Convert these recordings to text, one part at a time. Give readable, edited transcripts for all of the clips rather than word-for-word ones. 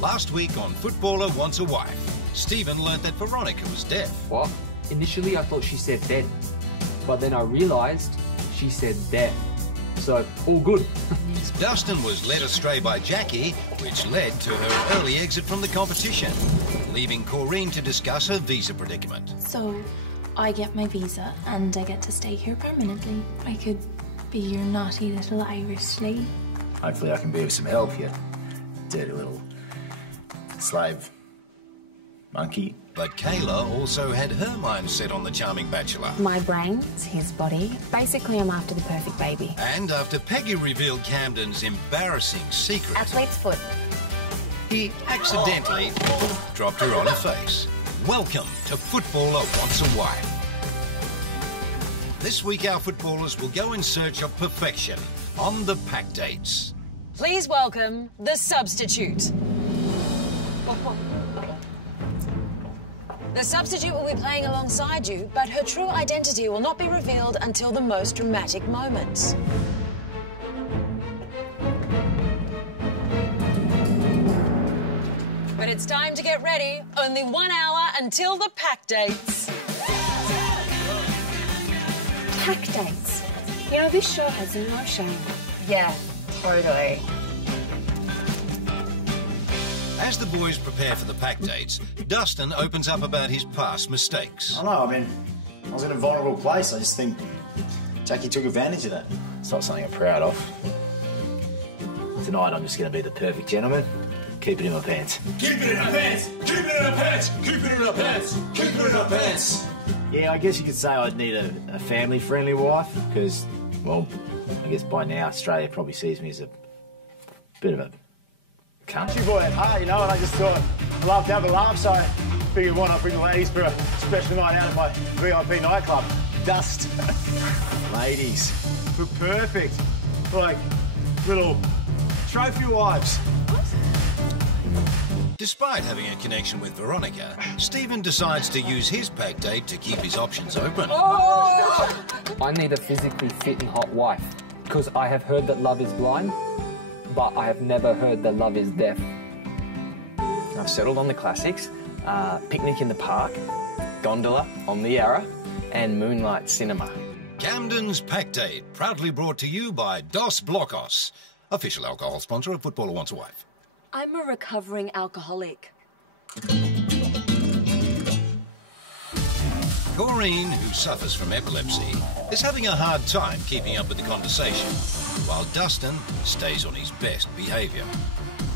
Last week on Footballer Wants a Wife, Stephen learnt that Veronica was deaf. What? Initially I thought she said dead, but then I realised she said deaf. So, all good. Dustin was led astray by Jackie, which led to her early exit from the competition, leaving Corrine to discuss her visa predicament. So, I get my visa and I get to stay here permanently. I could be your naughty little Irish slave. Hopefully I can be of some help, you dirty little slave monkey. But Kayla also had her mind set on the charming bachelor. My brain's his body. Basically, I'm after the perfect baby. And after Peggy revealed Camden's embarrassing secret, Athlete's foot. he accidentally dropped her on her face. Welcome to Footballer Wants a Wife. This week our footballers will go in search of perfection on the pack dates. Please welcome the substitute. The substitute will be playing alongside you, but her true identity will not be revealed until the most dramatic moments. But it's time to get ready. Only 1 hour until the pack dates. Pack dates. You know, this show has no shame. Yeah, totally. As the boys prepare for the pack dates, Dustin opens up about his past mistakes. I know, I mean, I was in a vulnerable place. I just think Jackie took advantage of that. It's not something I'm proud of. Tonight I'm just going to be the perfect gentleman. Keep it in my pants. Keep it in our pants! Keep it in our pants! Keep it in our pants! Keep it in our pants! Yeah, I guess you could say I'd need a family-friendly wife, because, well, I guess by now Australia probably sees me as a bit of a country boy at heart, you know, and I just thought I'd love to have a laugh, so I figured why not bring the ladies for a special night out at my VIP nightclub. Dust. Ladies, we're perfect. Like little trophy wives. Despite having a connection with Veronica, Stephen decides to use his pack date to keep his options open. I need a physically fit and hot wife, because I have heard that love is blind, but I have never heard that love is deaf. I've settled on the classics, picnic in the park, gondola on the Yarra, and moonlight cinema. Camden's pack date, proudly brought to you by Dos Blocos, official alcohol sponsor of Footballer Wants a Wife. I'm a recovering alcoholic. Corrine, who suffers from epilepsy, is having a hard time keeping up with the conversation, while Dustin stays on his best behaviour.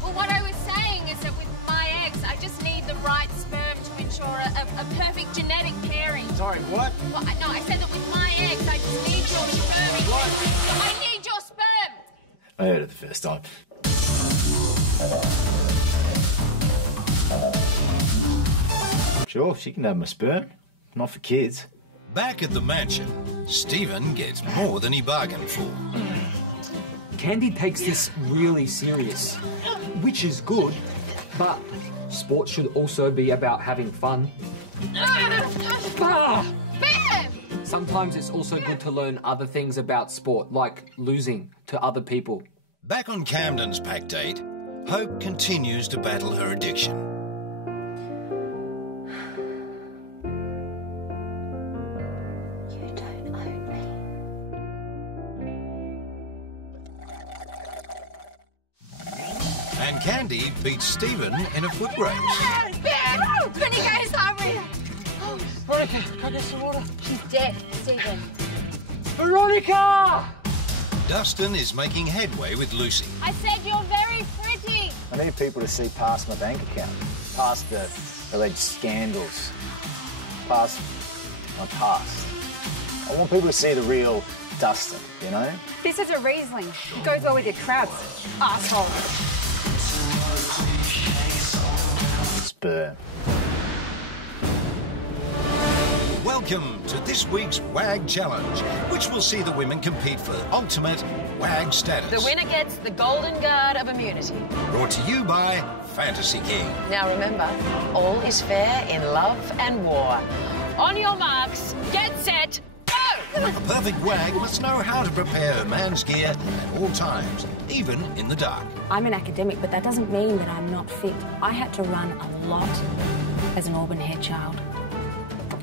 Well, what I was saying is that with my eggs, I just need the right sperm to ensure a perfect genetic pairing. Sorry, what? Well, no, I said that with my eggs, I just need your sperm. What? I need your sperm. I heard it the first time. Sure, she can have my sperm. Not for kids. Back at the mansion, Stephen gets more than he bargained for. Candy takes this really serious, which is good, but sport should also be about having fun. Ah! Sometimes it's also good to learn other things about sport, like losing to other people. Back on Camden's pack date, Hope continues to battle her addiction. You don't own me. And Candy beats Stephen in a foot race. Veronica, can I get some water? She's dead, Stephen. Veronica! Dustin is making headway with Lucy. I said you're very pretty. I need people to see past my bank account, past the alleged scandals, past my past. I want people to see the real Dustin, you know? This is a Riesling. It goes well with your crabs, asshole. Sperm. Welcome to this week's WAG Challenge, which will see the women compete for ultimate WAG status. The winner gets the Golden Guard of Immunity. Brought to you by Fantasy King. Now remember, all is fair in love and war. On your marks, get set, go! A perfect WAG must know how to prepare her man's gear at all times, even in the dark. I'm an academic, but that doesn't mean that I'm not fit. I had to run a lot as an auburn-haired child.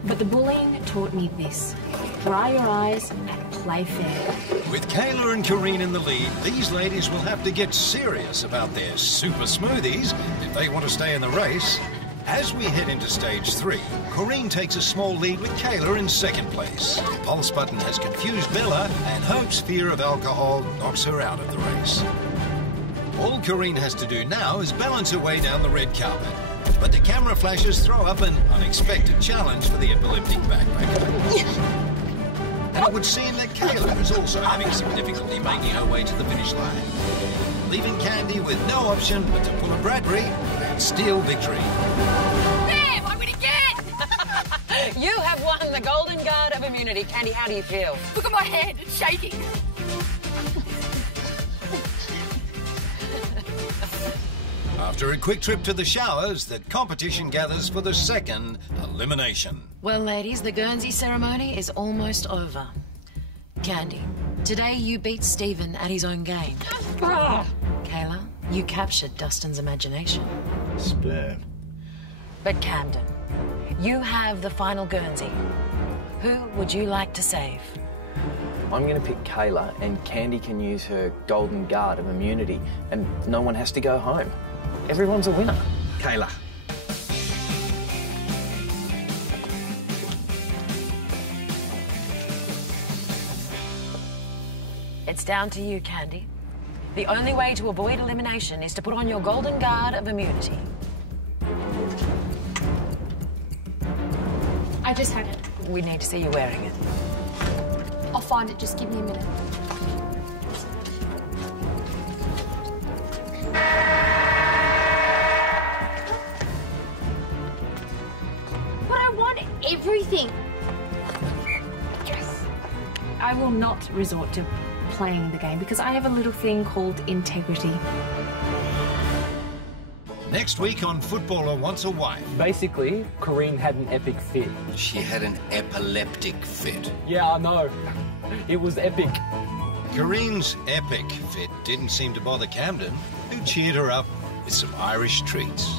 But the bullying taught me this. Dry your eyes and play fair. With Kayla and Corrine in the lead, these ladies will have to get serious about their super smoothies if they want to stay in the race. As we head into stage 3, Corrine takes a small lead with Kayla in second place. The pulse button has confused Bella, and Hope's fear of alcohol knocks her out of the race. All Corrine has to do now is balance her way down the red carpet. But the camera flashes throw up an unexpected challenge for the epileptic backpacker. And it would seem that Kayla is also having some difficulty making her way to the finish line, leaving Candy with no option but to pull a Bradbury and steal victory. Bam! I win again! You have won the Golden Guard of Immunity. Candy, how do you feel? Look at my hand, it's shaking. After a quick trip to the showers, the competition gathers for the second elimination. Well, ladies, the Guernsey ceremony is almost over. Candy, today you beat Stephen at his own game. Kayla, you captured Dustin's imagination. Sperm. But Camden, you have the final Guernsey. Who would you like to save? I'm going to pick Kayla, and Candy can use her Golden Guard of Immunity, and no one has to go home. Everyone's a winner. Kayla. It's down to you, Candy. The only way to avoid elimination is to put on your Golden Guard of Immunity. I just had it. We need to see you wearing it. I'll find it, just give me a minute. But I want everything. Yes. I will not resort to playing the game because I have a little thing called integrity. Next week on Footballer Wants a Wife. Basically, Corrine had an epic fit. She had an epileptic fit. Yeah, I know. It was epic. Corrine's epic fit didn't seem to bother Camden, who cheered her up with some Irish treats.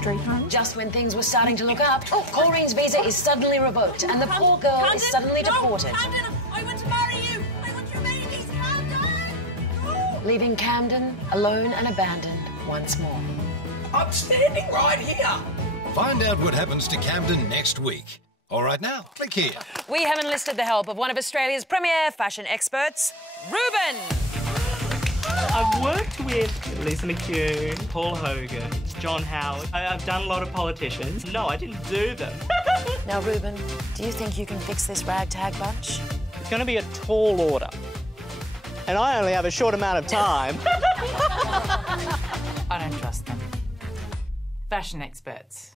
Straight home. Just when things were starting to look up, Corrine's visa is suddenly revoked and the poor girl is suddenly deported. Camden, I want to marry you. I want your babies, Camden. Leaving Camden alone and abandoned once more. I'm standing right here. Find out what happens to Camden next week. All right, now, click here. We have enlisted the help of one of Australia's premier fashion experts, Ruben. I've worked with Lisa McCune, Paul Hogan, John Howard. I've done a lot of politicians. No, I didn't do them. Now, Ruben, do you think you can fix this ragtag bunch? It's going to be a tall order. And I only have a short amount of time. I don't trust them. Fashion experts.